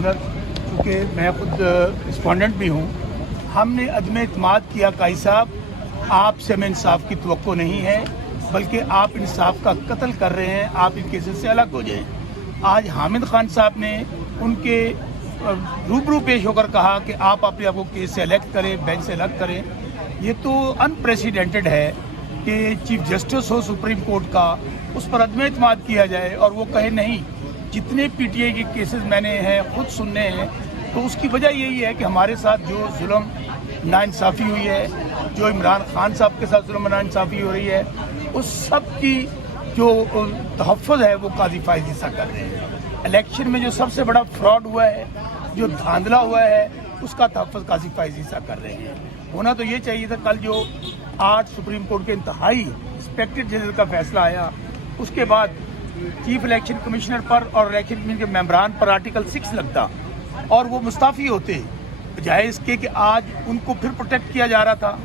Commissioner, चूँकि मैं खुद रिस्पॉन्डेंट भी हूँ, हमने अदम एतमाद किया काई साहब, आपसे हमें इंसाफ की तवक्को नहीं है, बल्कि आप इंसाफ का कत्ल कर रहे हैं, आप इन केसेस से अलग हो जाएं। आज हामिद खान साहब ने उनके रूबरू पेश होकर कहा कि आप अपने आप को केस से अलग करें, बेंच से अलग करें। ये तो अनप्रेसिडेंटेड है कि चीफ जस्टिस हो सुप्रीम कोर्ट का, उस पर अदम एतमाद किया जाए और वो कहे नहीं, जितने पीटीआई के केसेस मैंने हैं खुद सुनने हैं, तो उसकी वजह यही है कि हमारे साथ जो जुल्म नाइंसाफ़ी हुई है, जो इमरान खान साहब के साथ जुल्म नाइंसाफ़ी हो रही है, उस सब की जो तहफ़्फ़ुज़ है वो काज़ी फाइज़ ईसा कर रहे हैं। इलेक्शन में जो सबसे बड़ा फ्रॉड हुआ है, जो धांधला हुआ है, उसका तहफ़्फ़ुज़ काज़ी फाइज़ ईसा कर रहे हैं। होना तो ये चाहिए था। कल जो 8 सुप्रीम कोर्ट के इंतहाई रिस्पेक्टेड जजेस का फैसला आया, उसके बाद चीफ इलेक्शन कमिश्नर पर और इलेक्शन कमीशन के मेंबरान पर आर्टिकल 6 लगता और वो मुस्ताफ़ी होते, बजाय इसके कि आज उनको फिर प्रोटेक्ट किया जा रहा था।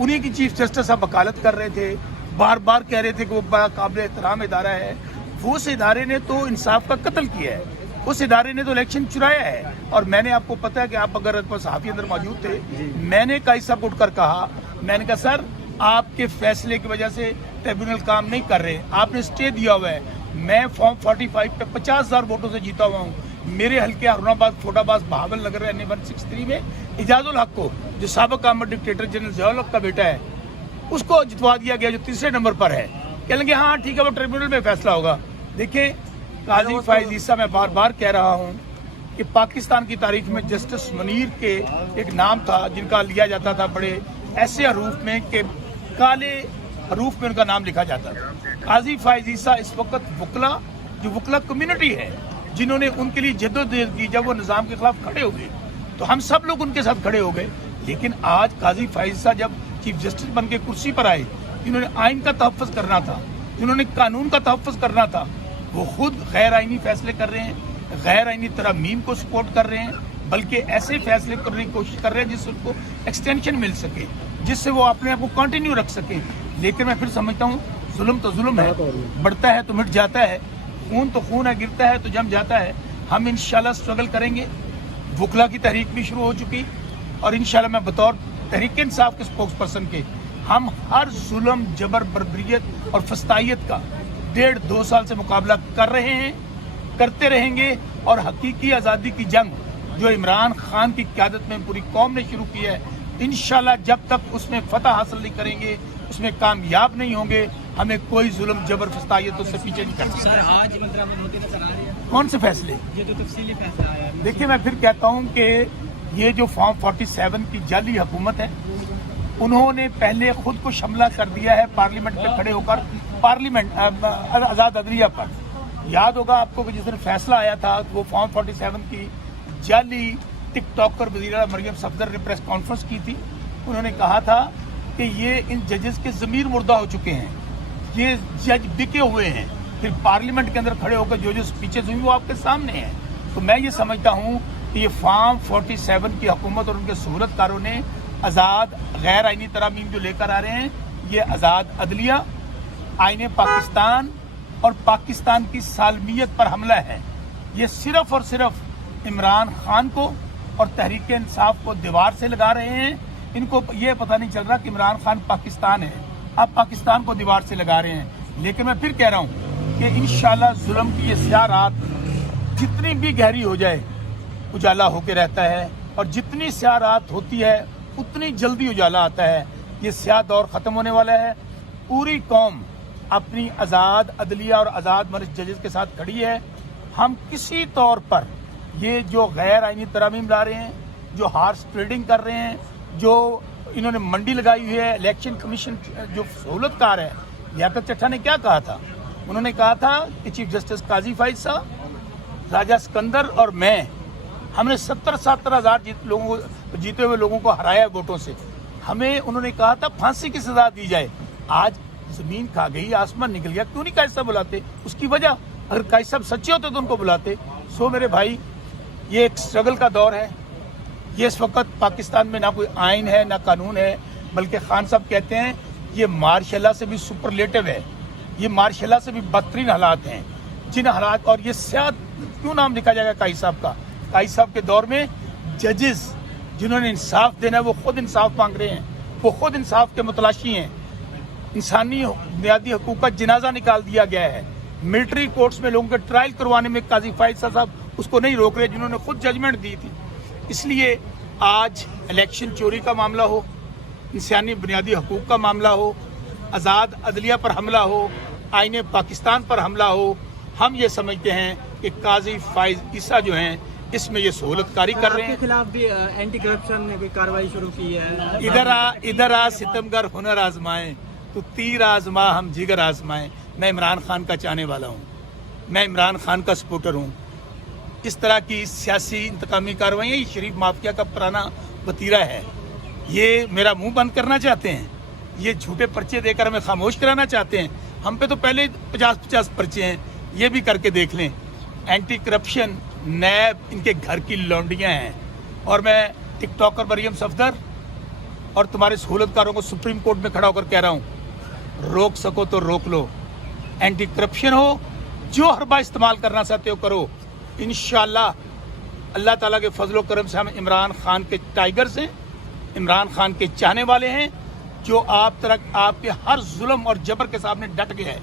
उन्हीं की चीफ जस्टिस साहब वकालत कर रहे थे, बार बार कह रहे थे कि वो बड़ा काबिल एहतराम इदारा है। वो उस इदारे ने तो इंसाफ का कत्ल किया है, उस इदारे ने तो इलेक्शन चुराया है। और मैंने, आपको पता है कि आप अगर सहाफ़ी अंदर मौजूद थे, मैंने काई साहब उठकर कहा, मैंने कहा सर आपके फैसले की वजह से ट्रिब्यूनल काम नहीं कर रहे, आपने स्टे दिया हुआ है। मैं फॉर्म 45 पे 50,000 वोटों से जीता हुआ हूँ। मेरे हल्के हारूनाबाद, फोटाबाद, बहावल नगर रहने 163 में इजाजुल हक को, जो साबिक आमद डिक्टेटर जनरल ज़ियाउल हक का बेटा है, उसको जितवा दिया गया, जो तीसरे नंबर पर है। कह लेंगे हाँ ठीक है, वो ट्रिब्यूनल में फैसला होगा। देखें काजी फाइज ईसा, मैं बार बार कह रहा हूँ कि पाकिस्तान की तारीख में जस्टिस मुनीर के एक नाम था जिनका लिया जाता था बड़े ऐसे हरूफ में कि काले हरूफ में उनका नाम लिखा जाता था। काजी फाइज ईसा इस वक्त वकला, जो वकला कम्युनिटी है, जिन्होंने उनके लिए जद्दोजहद की, जब वो निज़ाम के खिलाफ खड़े हो गए तो हम सब लोग उनके साथ खड़े हो गए। लेकिन आज काजी फाइज ईसा जब चीफ जस्टिस बन के कुर्सी पर आए, जिन्होंने आइन का तहफ़्फ़ुज़ करना था, जिन्होंने कानून का तहफ़्फ़ुज़ करना था, वो खुद गैर आइनी फैसले कर रहे हैं, गैर आइनी तरमीम को सपोर्ट कर रहे हैं, बल्कि ऐसे फैसले करने की कोशिश कर रहे हैं जिससे उनको एक्सटेंशन मिल सके, जिससे वो अपने आप को कंटिन्यू रख सके। लेकिन मैं फिर समझता हूँ जुल्म तो जुल्म है, बढ़ता है तो मिट जाता है, खून तो खून है, गिरता है तो जम जाता है। हम इंशाल्लाह स्ट्रगल करेंगे। वकला की तहरीक भी शुरू हो चुकी और इंशाल्लाह मैं बतौर तहरीक इंसाफ के स्पोक्स पर्सन के, हम हर जुल्म, जबर, बर्बरियत और फस्तायत का 1.5-2 साल से मुकाबला कर रहे हैं, करते रहेंगे। और हकीकी आज़ादी की जंग जो इमरान खान की क़यादत में पूरी कौम ने शुरू की है, इंशाल्लाह जब तक उसमें फतह हासिल नहीं करेंगे, उसमें कामयाब नहीं होंगे, हमें कोई जुल्म, जबर, फस्तायत उससे पीछे नहीं कर सकता। सर आज नजर आ रहे हैं कौन से फैसले? ये तो तफसीली फैसला आया है। देखिए मैं फिर कहता हूँ कि ये जो फॉर्म 47 की जाली हुकूमत है, उन्होंने पहले खुद को शमला कर दिया है पार्लियामेंट पे खड़े होकर, पार्लियामेंट आज़ाद अदलिया पर। याद होगा आपको कि जिस दिन फैसला आया था, वो फॉर्म 47 की जाली टिकटॉकर वज़ीर मरियम सफदर ने प्रेस कॉन्फ्रेंस की थी। उन्होंने कहा था कि ये इन जजेस के ज़मीर मुर्दा हो चुके हैं, ये जज बिके हुए हैं। फिर पार्लियामेंट के अंदर खड़े होकर जो स्पीचेस हुई वो आपके सामने हैं। तो मैं ये समझता हूँ कि ये फॉर्म 47 की हुकूमत और उनके सहूलतकारों ने आज़ाद गैर आइनी तरामीम जो लेकर आ रहे हैं, ये आज़ाद अदलिया, आईने पाकिस्तान और पाकिस्तान की सालमियत पर हमला है। ये सिर्फ और सिर्फ इमरान खान को और तहरीक इंसाफ को दीवार से लगा रहे हैं। इनको ये पता नहीं चल रहा कि इमरान खान पाकिस्तान है, अब पाकिस्तान को दीवार से लगा रहे हैं। लेकिन मैं फिर कह रहा हूँ कि इंशाल्लाह जुल्म की ये स्याह रात जितनी भी गहरी हो जाए, उजाला होके रहता है, और जितनी स्याह रात होती है उतनी जल्दी उजाला आता है। ये स्याह दौर ख़त्म होने वाला है। पूरी कौम अपनी आज़ाद अदलिया और आज़ाद मर्ज जजेस के साथ खड़ी है। हम किसी तौर पर ये जो गैर आइनी तरामीम ला रहे हैं, जो हार्स ट्रेडिंग कर रहे हैं, जो इन्होंने मंडी लगाई हुई है, इलेक्शन कमीशन जो सहूलतकार है, लियाकत चट्टा ने क्या कहा था? उन्होंने कहा था कि चीफ जस्टिस काजी फाइज साहब, राजा सिकंदर और मैं, हमने 70-70 हज़ार जीते हुए लोगों को हराया वोटों से। हमें उन्होंने कहा था फांसी की सजा दी जाए। आज जमीन खा गई, आसमान निकल गया, क्यों नहीं काजी साहब बुलाते? उसकी वजह, अगर काजी साहब सच्चे होते तो उनको बुलाते। सो मेरे भाई, ये एक स्ट्रगल का दौर है। ये इस वक्त पाकिस्तान में ना कोई आइन है ना कानून है, बल्कि खान साहब कहते हैं ये मार्शल से भी सुपरलेटिव है, ये मार्शल से भी बदतरीन हालात हैं। जिन हालात, और ये स्याह क्यों नाम लिखा जाएगा काजी साहब का? काई साहब के दौर में जजेस जिन्होंने इंसाफ देना है वो खुद इंसाफ मांग रहे हैं, वो खुद इंसाफ के मुतलाशी हैं। इंसानी बुनियादी हकूक़ का जनाजा निकाल दिया गया है। मिलिट्री कोर्ट्स में लोगों के ट्रायल करवाने में काजी फायद साहब उसको नहीं रोक रहे, जिन्होंने खुद जजमेंट दी थी। इसलिए आज इलेक्शन चोरी का मामला हो, इंसानी बुनियादी हकूक़ का मामला हो, आज़ाद अदलिया पर हमला हो, आईने पाकिस्तान पर हमला हो, हम ये समझते हैं कि काजी फायद ईसा जो हैं इसमें ये सहूलतकारी कर रहे हैं। आपके खिलाफ भी एंटी करप्शन ने कोई कार्रवाई शुरू की है? इधर आ सितमगर हुनर आजमाएं, तो तीर आजमा हम जिगर आजमाएं। मैं इमरान खान का चाहने वाला हूँ, मैं इमरान खान का सपोर्टर हूँ। इस तरह की सियासी इंतकामी कार्रवाइयाँ ये शरीफ माफिया का पुराना वतीरा है। ये मेरा मुंह बंद करना चाहते हैं, ये झूठे पर्चे देकर हमें खामोश कराना चाहते हैं। हम पे तो पहले 50-50 पर्चे हैं, ये भी करके देख लें। एंटी करप्शन नैब इनके घर की लौंडियाँ हैं। और मैं टिकटॉकर मरियम सफदर और तुम्हारे सहूलतकारों को सुप्रीम कोर्ट में खड़ा होकर कह रहा हूँ, रोक सको तो रोक लो। एंटी करप्शन हो, जो हरबा इस्तेमाल करना चाहते हो करो। इंशाअल्लाह अल्लाह ताला के फजलो करम से हम इमरान खान के टाइगर्स हैं, इमरान खान के चाहने वाले हैं, जो आप तरह आपके हर जुल्म और जबर के सामने डट गया है।